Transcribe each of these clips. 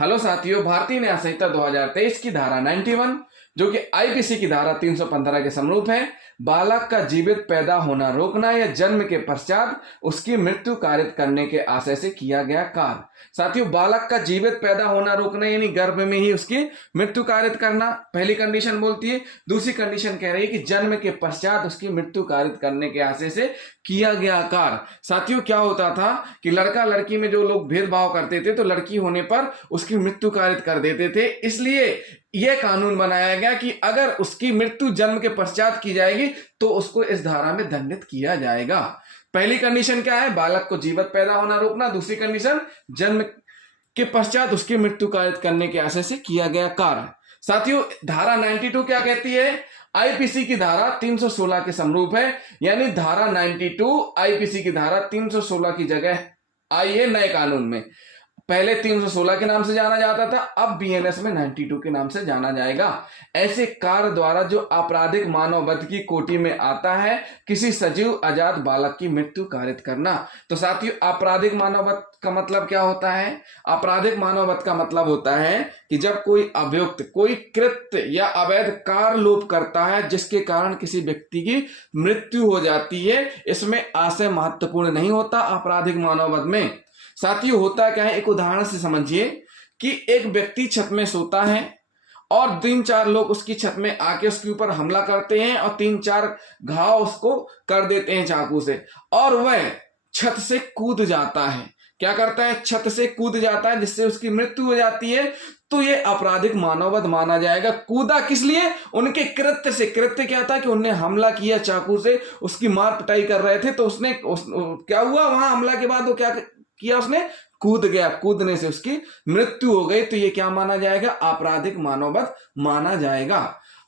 Hello साथियों, भारतीय न्याय संहिता 2023 की धारा 91 जो कि आईपीसी की धारा 315 के समरूप है, बालक का जीवित पैदा होना रोकना या जन्म के पश्चात उसकी मृत्यु कारित करने के आशय से किया गया कार्य। साथियों, बालक का जीवित पैदा होना रोकना यानी गर्भ में ही उसकी मृत्यु कारित करना पहली कंडीशन बोलती है। दूसरी कंडीशन कह रही है कि जन्म के पश्चात उसकी मृत्यु कारित करने के आशय से किया गया कार्य। साथियों, क्या होता था कि लड़का लड़की में जो लोग भेदभाव करते थे तो लड़की होने पर उसकी मृत्यु कारित कर देते थे। इसलिए यह कानून बनाया गया कि अगर उसकी मृत्यु जन्म के पश्चात की जाएगी तो उसको इस धारा में दंडित किया जाएगा। पहली कंडीशन क्या है? बालक को जीवित पैदा होना रोकना। दूसरी कंडीशन, जन्म के पश्चात उसकी मृत्यु कारित करने के आशय से किया गया कार्य। साथियों, धारा 92 क्या कहती है? आईपीसी की धारा 316 के समरूप है, यानी धारा 92 आईपीसी की धारा 316 की जगह आई है नए कानून में। पहले 316 के नाम से जाना जाता था, अब बीएनएस में 92 के नाम से जाना जाएगा। ऐसे कार्य द्वारा जो आपराधिक मानव वध की कोटि में आता है, किसी सजीव अजात बालक की मृत्यु कारित करना। तो साथियों, आपराधिक मानव वध का मतलब क्या होता है? आपराधिक मानव वध का मतलब होता है कि जब कोई अभियुक्त कोई कृत्य या अवैध कार्य करता है जिसके कारण किसी व्यक्ति की मृत्यु हो जाती है। इसमें आशय महत्वपूर्ण नहीं होता आपराधिक मानव वध में। साथियों, होता क्या है, एक उदाहरण से समझिए कि एक व्यक्ति छत में सोता है और 3-4 लोग उसकी छत में आके उसके ऊपर हमला करते हैं और 3-4 घाव उसको कर देते हैं चाकू से, और वह छत से कूद जाता है। क्या करता है? छत से कूद जाता है, जिससे उसकी मृत्यु हो जाती है। तो ये आपराधिक मानव वध माना जाएगा। कूदा किस लिए? उनके कृत्य से। कृत्य क्या था कि उन्हें हमला किया चाकू से, उसकी मार पिटाई कर रहे थे, तो उसने क्या हुआ, वहां हमला के बाद वो क्या किया, उसने कूद गया, कूदने से उसकी मृत्यु हो गई। तो ये क्या माना जाएगा? आपराधिक मानव वध माना जाएगा।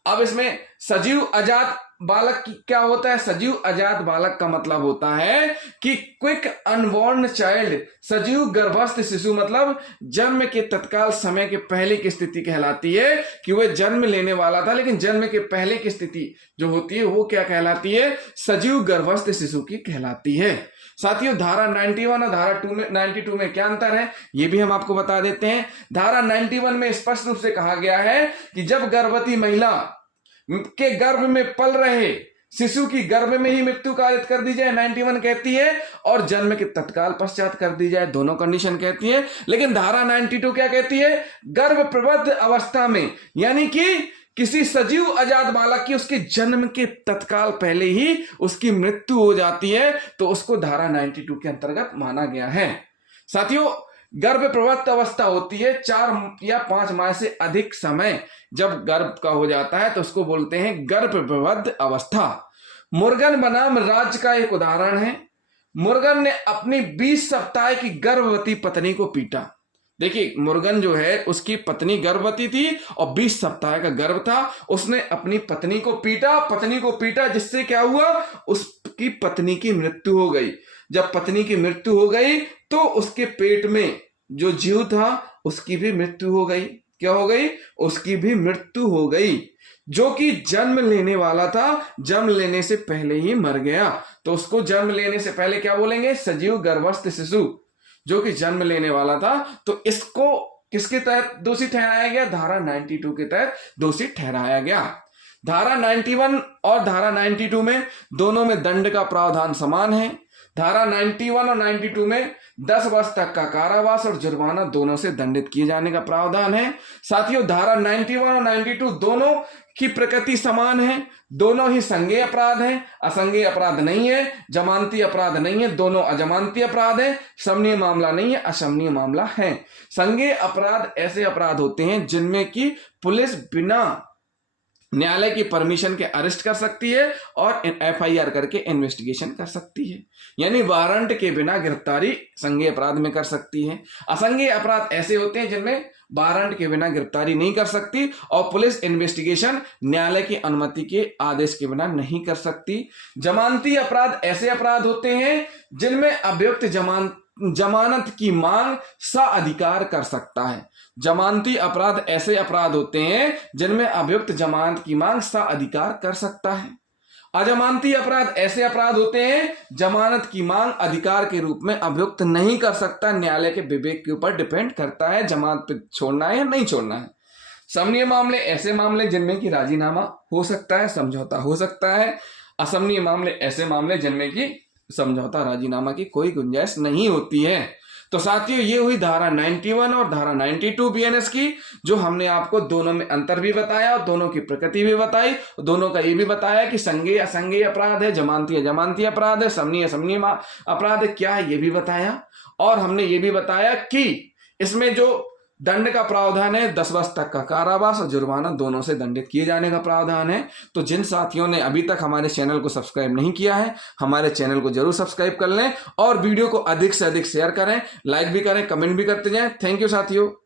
अब इसमें सजीव अजात बालक क्या होता है? सजीव अजात बालक का मतलब होता है कि क्विक अनबॉर्न चाइल्ड, सजीव गर्भस्थ शिशु, मतलब जन्म के तत्काल समय के पहले की स्थिति कहलाती है कि वह जन्म लेने वाला था, लेकिन जन्म के पहले की स्थिति जो होती है वो क्या कहलाती है? सजीव गर्भस्थ शिशु की कहलाती है। साथियों, धारा 91 और धारा 92 में क्या अंतर है ये भी हम आपको बता देते हैं। धारा 91 में स्पष्ट रूप से कहा गया है कि जब गर्भवती महिला के गर्भ में पल रहे शिशु की गर्भ में ही मृत्यु कारित कर दी जाए, 91 कहती है, और जन्म के तत्काल पश्चात कर दी जाए, दोनों कंडीशन कहती है। लेकिन धारा 92 क्या कहती है? गर्भ प्रबुद्ध अवस्था में, यानी कि किसी सजीव अजात बालक की उसके जन्म के तत्काल पहले ही उसकी मृत्यु हो जाती है, तो उसको धारा 92 के अंतर्गत माना गया है। साथियों, गर्भ प्रबुद्ध अवस्था होती है 4 या 5 माह से अधिक समय जब गर्भ का हो जाता है तो उसको बोलते हैं गर्भ प्रबुद्ध अवस्था। मुर्गन बनाम राज्य का एक उदाहरण है। मुर्गन ने अपनी 20 सप्ताह की गर्भवती पत्नी को पीटा। देखिए, मुर्गन जो है उसकी पत्नी गर्भवती थी और 20 सप्ताह का गर्भ था। उसने अपनी पत्नी को पीटा, जिससे क्या हुआ? उसकी पत्नी की मृत्यु हो गई। जब पत्नी की मृत्यु हो गई तो उसके पेट में जो जीव था उसकी भी मृत्यु हो गई। क्या हो गई? उसकी भी मृत्यु हो गई। जो कि जन्म लेने वाला था, जन्म लेने से पहले ही मर गया, तो उसको जन्म लेने से पहले क्या बोलेंगे? सजीव गर्भस्थ शिशु जो कि जन्म लेने वाला था। तो इसको किसके तहत दोषी ठहराया गया? धारा 92 के तहत दोषी ठहराया गया। धारा 91 और धारा 92 में दोनों में दंड का प्रावधान समान है। धारा 91 और 92 में 10 वर्ष तक का कारावास और जुर्माना दोनों से दंडित किए जाने का प्रावधान है। साथियों, धारा 91 और 92 दोनों की प्रकृति समान है, दोनों ही संज्ञेय अपराध हैं, असंज्ञेय अपराध नहीं है, जमानती अपराध नहीं है, दोनों अजमानती अपराध है, शमनीय मामला नहीं है, अशमनीय मामला है। संज्ञेय अपराध ऐसे अपराध होते हैं जिनमें की पुलिस बिना न्यायालय की परमिशन के अरेस्ट कर सकती है और एफआईआर करके इन्वेस्टिगेशन कर सकती है, यानी वारंट के बिना गिरफ्तारी संज्ञेय अपराध में कर सकती है। असंज्ञेय अपराध ऐसे होते हैं जिनमें वारंट के बिना गिरफ्तारी नहीं कर सकती और पुलिस इन्वेस्टिगेशन न्यायालय की अनुमति के आदेश के बिना नहीं कर सकती। जमानती अपराध ऐसे अपराध होते हैं जिनमें अभियुक्त जमानत की मांग साअधिकार कर सकता है। जमानती अपराध ऐसे अपराध होते हैं जिनमें अभियुक्त जमानत की मांग साअधिकार कर सकता है। अजमानती अपराध ऐसे अपराध होते हैं जमानत की मांग अधिकार के रूप में अभियुक्त नहीं कर सकता, न्यायालय के विवेक के ऊपर डिपेंड करता है जमानत पे छोड़ना है या नहीं छोड़ना है। समनीय मामले ऐसे मामले जिनमें कि राजीनामा हो सकता है, समझौता हो सकता है। असमनीय मामले ऐसे मामले जिनमें कि समझौता राजीनामा की कोई गुंजाइश नहीं होती है। तो साथियों, ये हुई धारा 91 और धारा 92 बीएनएस की, जो हमने आपको दोनों में अंतर भी बताया और दोनों की प्रकृति भी बताई, दोनों का ये भी बताया कि संज्ञेय असंज्ञेय अपराध है, जमानती अजमानती अपराध है, समनीय असमनीय अपराध है क्या है, ये भी बताया। और हमने ये भी बताया कि इसमें जो दंड का प्रावधान है 10 वर्ष तक का कारावास और जुर्माना दोनों से दंडित किए जाने का प्रावधान है। तो जिन साथियों ने अभी तक हमारे चैनल को सब्सक्राइब नहीं किया है, हमारे चैनल को जरूर सब्सक्राइब कर लें और वीडियो को अधिक से अधिक शेयर करें, लाइक भी करें, कमेंट भी करते जाएं। थैंक यू साथियों।